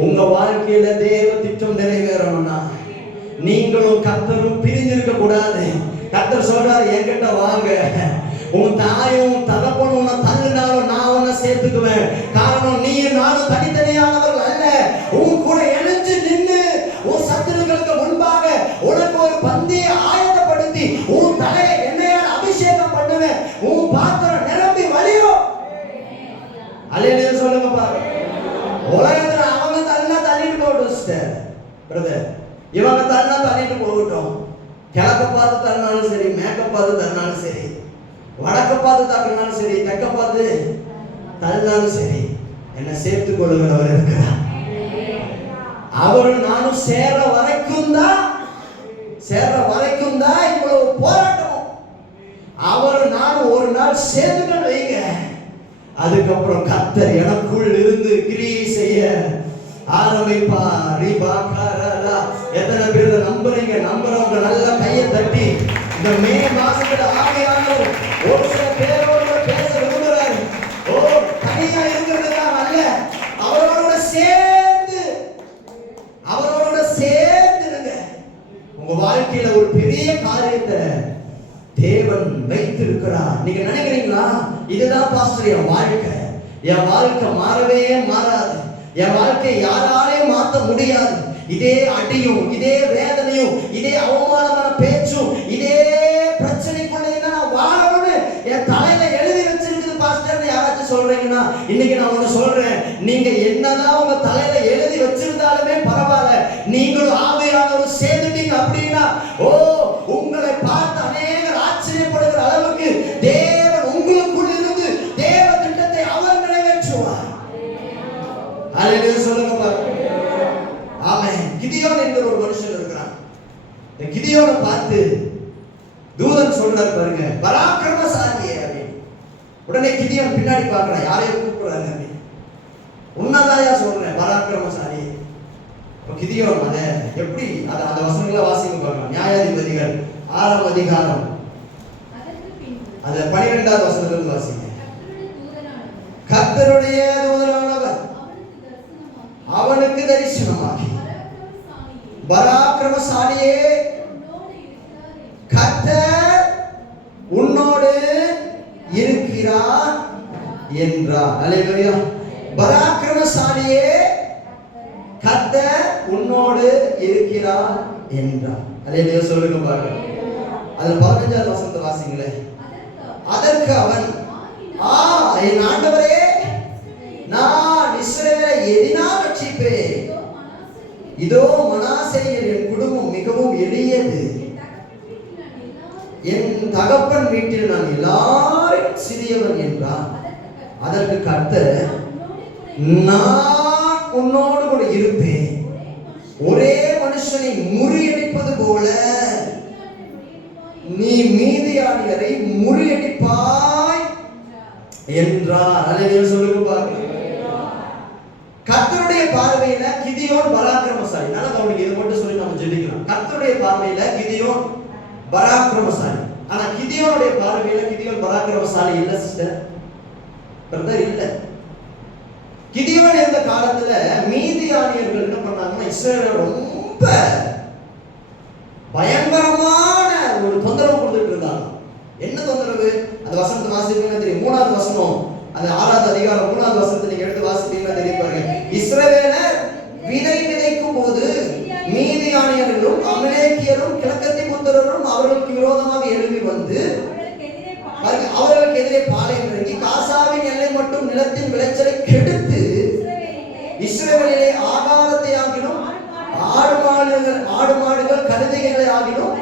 உங்க வாழ்க்கையில தேவ திட்டம் நிறைவேறணும்னா நீங்களும் கர்த்தரும் பிரிஞ்சிருக்க கூடாது. கர்த்தர் சொல்றாரு, என்கிட்ட வாங்க. உன் தாயும் தகப்பனும் உன்னை தள்ளினாலும் நான் உன்னை சேர்த்துக்குவேன். காரணம் நீ நானும் தனித்தனியானவர்கள் அல்ல. உன் கூட இணைஞ்சு நின்று உன் சத்துருக்களுக்கு முன்பாக உனக்கு ஒரு பந்தியை ஆயத்தப்படுத்தி உன் தலையை எண்ணெயால் அபிஷேகம் பண்ணுவேன். உன் பாத்திரம் நிரம்பி வழியும். அல்லேலூயா சொல்லுங்க பாருங்க. உலகத்துல அவங்க தள்ளா தள்ளிட்டு போகட்டும் சிஸ்டர், பிரதர். இவங்க தள்ளா தள்ளிட்டு போகட்டும். கிழக்க பார்த்து தள்ளினாலும் சரி, மேற்க பார்த்து தள்ளினாலும் சரி, வடக்க பார்த்து தள்ளினாலும் சரி, தெற்க பார்த்து தள்ளினாலும் சரி, என்ன சேர்த்துக் கொள்ளுகிறவர் இருக்கிறார். அவரும் நானும் சேர்ற வரைக்கும் தான் இவ்வளவு போராட்டம். அவரும் நானும் ஒரு நாள் சேர்ந்து வைங்க. அதுக்கப்புறம் கர்த்தர் எனக்குள் இருந்து கிரியை செய்ய ஆரம்பிப்பார். எத்தனை பேர் நம்புறீங்க? நம்புறவங்க நல்ல கையை தட்டி இந்த மே மாசத்துல ஆவியானவர் ஒரு சில பேரோட பேச விரும்புறாரு. ஓ, தனியா இருக்கிறதுதான் அல்ல, அவரோட சேர்ந்து உங்க வாழ்க்கையில ஒரு பெரிய காரியத்தை தேவன் வைத்திருக்கிறார். நீங்க நினைக்கிறீங்களா இதுதான் பாஸ்டர் என் வாழ்க்கை, என் வாழ்க்கை மாறவே மாறாது, என் வாழ்க்கை யாராலையும் மாற்ற முடியாது, இதே அடியும் இதே வேதனையும் இதே அவமானமான பேச்சும் இதே பிரச்சனைக்குள்ள நான் வாழணும்னு என் தலையில எழுதி வச்சிருக்குது பாஸ்டர் யாராச்சும் சொல்றீங்கன்னா இன்னைக்கு நான் ஒண்ணு சொல்றேன். நீங்க என்னதான் உங்க தலையில எழுதி வச்சிருந்தாலுமே பரவாயில்ல, நீங்களும் ஆவியானவர் சேர்ந்துட்டீங்க அப்படின்னா ஓ, உங்களை பார்த்து அநேகர் ஆச்சரியப்படுகிற அளவுக்கு தேவன் உங்களுக்குள் இருந்து தேவ திட்டத்தை அவர் நிறைவேற்றுவார். அல்லேலூயா சொல்லுங்க பாருங்க. ஆமென். கிதியோன் என்கிற ஒரு மனுஷன் இருக்கிறான். இந்த கிதியோனை பார்த்து தூதன் சொல்றாரு பாருங்க, பராக்கிரமசாலியே அப்படின்னு. உடனே கிதியோன் பின்னாடி பார்க்கறான், யாரையும் கூப்பிடுறாங்க அப்படின்னு. உன்னதாயா சொல்றேன் பராக்கிரமசாலி. கிதியோன் அதை எப்படி அந்த வசனங்களை வாசிக்க பார்க்கலாம். நியாயாதிபதிகள் 6ஆம் அதிகாரம் அது 12வது வசனத்திலிருந்து வாசிங்க. கர்த்தருடைய தூதனானவர் அவனுக்கு தரிசனமாகி, பராக்கிரமசாலியே கர்த்தர் உன்னோடு இருக்கிறார் என்றார். அல்லேலூயா. பராக்கிரமசாலியே கர்த்தர் உன்னோடு இருக்கிறார் என்றார். அல்லேலூயா சொல்லுங்க பாருங்க. அதுல 15வது வசனத்தை வாசிங்களே. அதற்கு அவன், என் ஆண்டவரே, நான் இஸ்ரவேலை எதினால் ரட்சிப்பேன்? இதோ மனாசேயில் என் குடும்பம் மிகவும் எளியது, என் தகப்பன் வீட்டில் நான் எல்லாரும் சிறியவன் என்றான். அதற்கு கர்த்தர், நான் உன்னோடு கூட இருப்பேன், ஒரே மனுஷனை முறியடிப்பது போல நீ மீதியானியரை முறியடிப்பாய் என்றார். அல்லேலூயா சொல்லுங்க பாருங்க. கர்த்தருடைய பார்வையில கிதியோன் பராக்கிரமசாலி. நல்லா கவனிங்க, இதை மட்டும் சொல்லி நம்ம ஜெபிக்கலாம். கர்த்தருடைய பார்வையில கிதியோன் பராக்கிரமசாலி. ஆனா கிதியோனுடைய பார்வையில கிதியோன் பராக்கிரமசாலி இல்ல சிஸ்டர், பிரதர் இல்ல. கிதியோன் இருந்த காலத்துல மீதியானியர்கள் என்ன பண்ணாங்கன்னா இஸ்ரவேலை ரொம்ப பயங்கரமான ஒரு தொந்தரவு கொடுத்துட்டு இருந்தாங்க. என்ன தொந்தரவு? அந்த வசனத்தை வாசிப்பீங்கன்னா தெரியும். 3வது வசனம், அந்த 6வது அதிகாரம் 3வது வசனத்தை நீங்க எடுத்து வாசிப்பீங்கன்னா தெரியும் பாருங்க. இஸ்ரவேலர் விதை விதைக்கும் போது மீதியானியர்களும் அமலேக்கியரும் கிழக்கத்தி புத்திரரும் அவர்களுக்கு விரோதமாக எழும்பி வந்து அவர்களுக்கு எதிரே பாளையம் இறங்கி காசாவின் எல்லை மட்டும் நிலத்தின் விளைச்சலை கெடுத்து இஸ்ரவேலிலே ஆகாரத்தை ஆகிலும் ஆடு மாடுகள் கழுதைகளை ஆகிலும்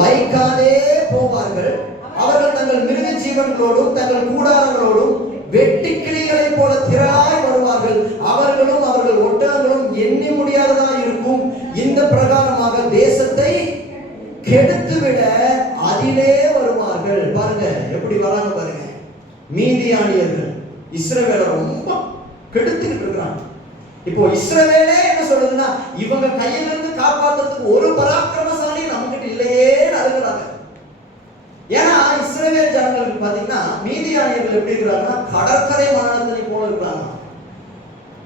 வைக்காதே போவார்கள். அவர்கள் தங்கள் மிருக ஜீவன்களோடும் தங்கள் கூடாரங்களோடும் வெட்டி கிளிகளை போல திரளாய் வருவார்கள். அவர்களும் அவர்கள் ஒட்டகங்களும் எண்ணி முடியாததா இருக்கும். இந்த பிரகாரமாக தேசத்தை கெடுத்துவிட அதிலே வருவார்கள். பாருங்க எப்படி வராங்க பாருங்க. மீதியானியர்கள் இஸ்ரவேலை ரொம்ப கெடுத்துக்கிட்டு இருக்கிறாங்க. இப்போ இஸ்ரவேலே என்ன சொல்றதுன்னா, இவங்க கையில இருந்து காப்பாத்துறதுக்கு ஒரு பராக்கிரமசாலி நம்மகிட்ட இல்லையே அழுகிறாங்க. ஏன்னா இஸ்ரவேல் ஜனங்களுக்கு பாத்தீங்கன்னா மீதியானியர்கள் எப்படி இருக்கிறாங்கன்னா கடற்கரை மரணத்தை போல இருக்கிறாங்க,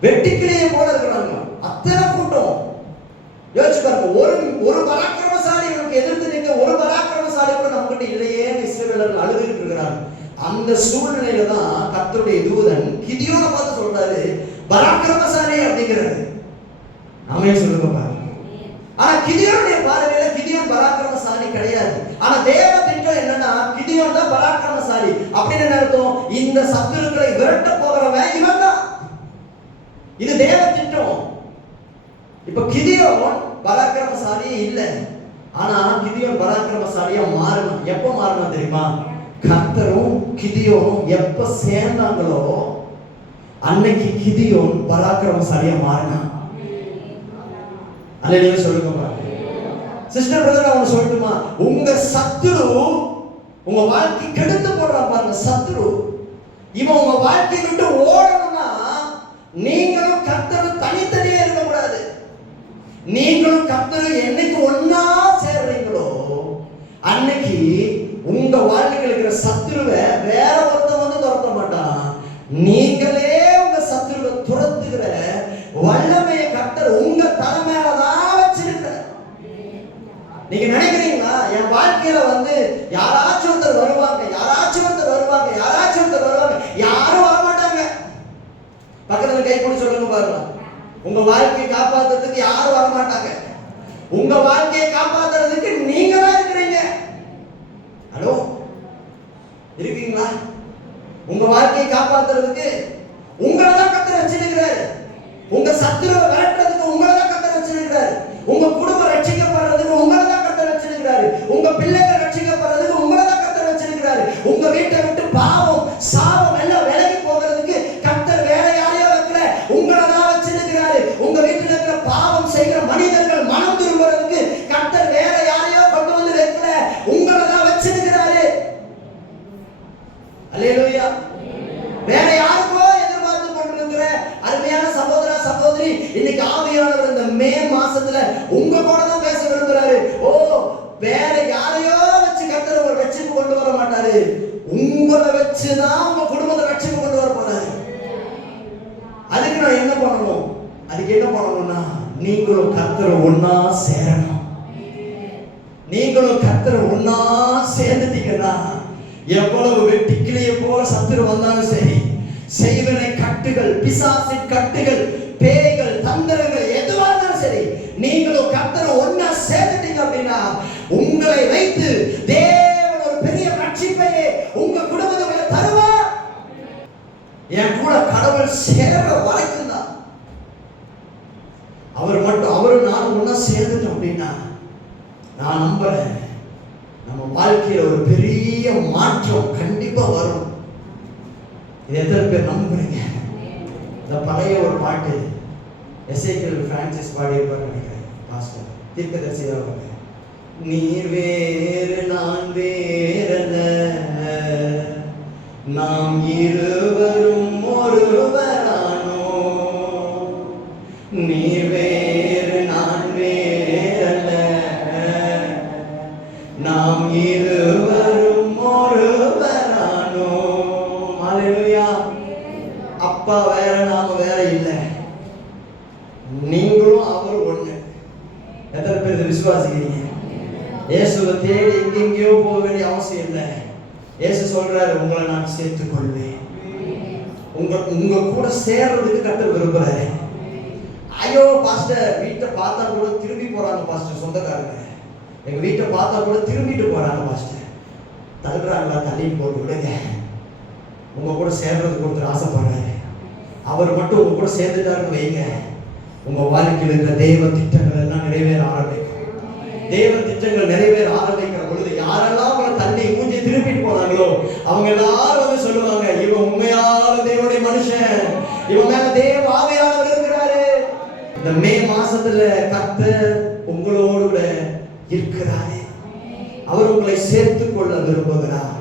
வெட்டிக்கிளியை போல இருக்கிறாங்க. அத்தனை கூட்டம் யோசிச்சு பாருங்க. ஒரு பராக்கிரமசாலி இவனுக்கு எதிர்த்து நிற்க ஒரு பராக்கிரமசாலி கூட நம்மகிட்ட இல்லையே இஸ்ரவேலர்கள் அழுதுகிட்டு இருக்கிறாங்க. அந்த சூழ்நிலையில தான் கர்த்தருடைய தூதன் கிதியோனை பார்த்து சொல்றாரு பராக்கிரமசாலி அப்படிங்கிறது. ஆமென் சொல்லுங்க பாருங்க. ஆனா கிதியோனுடைய பார்வையில கிதியோன் பராக்கிரமசாலி கிடையாது. ஆனா தேவ திட்டம் என்னன்னா கிதியோன் தான் பராக்கிரமசாலி. அப்படின்னு என்ன அர்த்தம்? இந்த சத்துருக்களை விரட்ட போகிறவன் இவன் தான். இது தேவ திட்டம். இப்ப கிதியோன் பராக்கிரமசாலியே இல்லை. ஆனா கிதியோன் பராக்கிரமசாலியா மாறணும். எப்ப மாறணும் தெரியுமா? கர்த்தரும் கிதியோனும் எப்ப சேர்ந்தாங்களோ அன்னைக்கு கிதியோன் பராக்கிரமசாலியா மாறினான். அல்லேலூயா சொல்லுங்க பாருங்க. சிஸ்டர் பிரதர் நான் ஒன்னு சொல்லட்டுமா? உங்க சத்துரு உங்க வாழ்க்கை கெடுத்து போடுறான் பாருங்க. சத்துரு இவன் உங்க வாழ்க்கையை விட்டு ஓடணும்னா நீங்களும் கர்த்தரும் தனித்தனியே இருக்க கூடாது. நீங்களும் கர்த்தரும் என்னைக்கு ஒன்னா சேர்றீங்களோ அன்னைக்கு உங்க வாழ்க்கையில் இருக்கிற சத்துருவை வேற ஒருத்தன் வந்து துரத்த மாட்டான். நீங்களே உங்க சத்துருவை துரத்துகிற வல்லமையை கர்த்தர் உங்க தலைமையிலதான் வச்சிருக்கிற. நீங்க நினைக்கிறீங்களா என் வாழ்க்கையில வந்து யாராச்சும் ஒருத்தர் வருவாங்க, யாராச்சும் ஒருத்தர் வருவாங்க, யாராச்சும் ஒருத்தர் வருவாங்க? யாரும் வரமாட்டாங்க. பக்கத்துல கை பிடிச்சு சொல்லுங்க பாருங்க. உங்க வாழ்க்கையை காப்பாத்துறதுக்கு யாரும் வரமாட்டாங்க. உங்க வாழ்க்கையை காப்பாத்துறதுக்கு நீங்க தான் இருக்கிறீங்க. ஹலோ, இருக்கீங்களா? உங்க வாழ்க்கையை காப்பாத்துறதுக்கு உங்களை தான் கர்த்தர் வச்சிருக்கிறாரு. உங்க சத்துருவை விரட்டுறதுக்கு உங்களை தான் கர்த்தர் வச்சிருக்கிறாரு. உங்க குடும்பம் ரட்சிக்கப்படுறதுக்கு உங்களை தான் கர்த்தர் வச்சிருக்கிறாரு. உங்க பிள்ளைகள் ரட்சிக்கப்படுறதுக்கு உங்களை தான் கர்த்தர் வச்சிருக்கிறாரு. உங்க வீட்டை விட்டு பாவம் சாபம் எல்லாம் விலகி போகிறதுக்கு கர்த்தர் வேற யாரையோ வைக்கல, உங்களை தான் வச்சிருக்கிறாரு. உங்க வீட்டில் இருக்கிற பாவம் செய்கிற மனிதர்கள் மனம் திரும்புறதுக்கு கர்த்தர் வேற யாரையோ கொண்டு வந்து வைக்கல, உங்களை தான் வச்சிருக்கிறாரு. மே மாசத்துல உங்க கூட தான் பேச விரும்புறாரு. ஓ, வேற யாரையோ வச்சு கர்த்தர் ஒரு ரட்சிப்பு கொண்டு வர மாட்டாரு. உங்களை வச்சுதான் உங்க குடும்பத்தை ரட்சிப்பு கொண்டு வர போறாரு. அதுக்கு நான் என்ன பண்ணணும்? அதுக்கு என்ன பண்ணணும்னா, நீங்களும் கர்த்தரை ஒன்னா சேரணும். நீங்களும் கர்த்தரை ஒன்னா சேர்ந்துட்டீங்கன்னா, எவ்வளவு வெட்டிக்கிளியை போல சத்துரு வந்தாலும் சரி, செய்வனை கட்டுகள், பிசாசின் கட்டுகள், பேய்கள், தந்திரங்கள் எதுவா இருந்தாலும் சரி, நீங்களும் கர்த்தரை ஒன்னா சேர்ந்துட்டீங்க அப்படின்னா, உங்களை வைத்து தேவன் ஒரு பெரிய ரட்சிப்பையே உங்க குடும்பத்துக்குள்ள தருவார். என் கூட கடவுள் சேர வரைக்கும் தான். அவரும் நானும் ஒன்னா சேர்ந்துட்டோம் அப்படின்னா, நான் நம்புறேன் நம்ம வாழ்க்கையில ஒரு பெரிய மாற்றம் கண்டிப்பா வரும். இது எத்தனை பேர் நம்புறீங்க? இந்த பழைய ஒரு பாட்டு எசேக்கியேல் பிரான்சிஸ் பாடியிருப்பார் நினைக்கிறேன், பாஸ்டர் தீர்க்கதரிசியாக. நீர் வேறு நான் வேறல்ல, நாம் இருவரும் ஒருவரானோ. நீர் வேறு நான் வேறல்ல, நாம் இருவரும் ஒருவரானோ. ஹல்லேலூயா. அப்பா வேற, நாம வேற இல்லை. நீங்களும் அவரும் ஒண்ணு. எத்தனை பேர் விசுவாசிக்கிறீங்க? இயேசுவை தேடி எங்கெங்கயோ போக வேண்டிய அவசியம் இல்லை. இயேசு சொல்றாரு, உங்களை நான் சேர்த்துக் கொள்வேன். உங்க கூட சேர்றதுக்கு கர்த்தர் விரும்புறாரு. ஐயோ பாஸ்டர், வீட்டை பார்த்தா கூட திரும்பி போறாங்க பாஸ்டர், சொந்தக்காரங்க எங்க வீட்டை பார்த்தா கூட திரும்பிட்டு போறாங்க பாஸ்டர். தள்ளுறாங்களா? தள்ளிட்டு போட்டு விடுங்க. உங்க கூட சேர்றதுக்கு ஒருத்தர் ஆசைப்படுறாரு. அவர் மட்டும் உங்க கூட சேர்ந்துட்டாருன்னு வைங்க, உங்க வாழ்க்கையில் இருக்கிற தெய்வ திட்டங்கள் எல்லாம் நிறைவேற ஆரம்பிக்கும். தெய்வ திட்டங்கள் நிறைவேற ஆரம்பிக்கிற பொழுது, யாரெல்லாம் உங்களை தண்ணி மூஞ்சி திருப்பிட்டு போனாங்களோ அவங்க எல்லாரும் வந்து சொல்லுவாங்க, இவன் உண்மையான தேவனுடைய மனுஷன், இவன் மேல தேவ ஆவியானவர் இருக்கிறாரு. இந்த மே மாசத்துல கர்த்தர் உங்களோடு கூட இருக்கிறாரு. அவர் உங்களை சேர்த்துக் கொள்ள விரும்புகிறார்.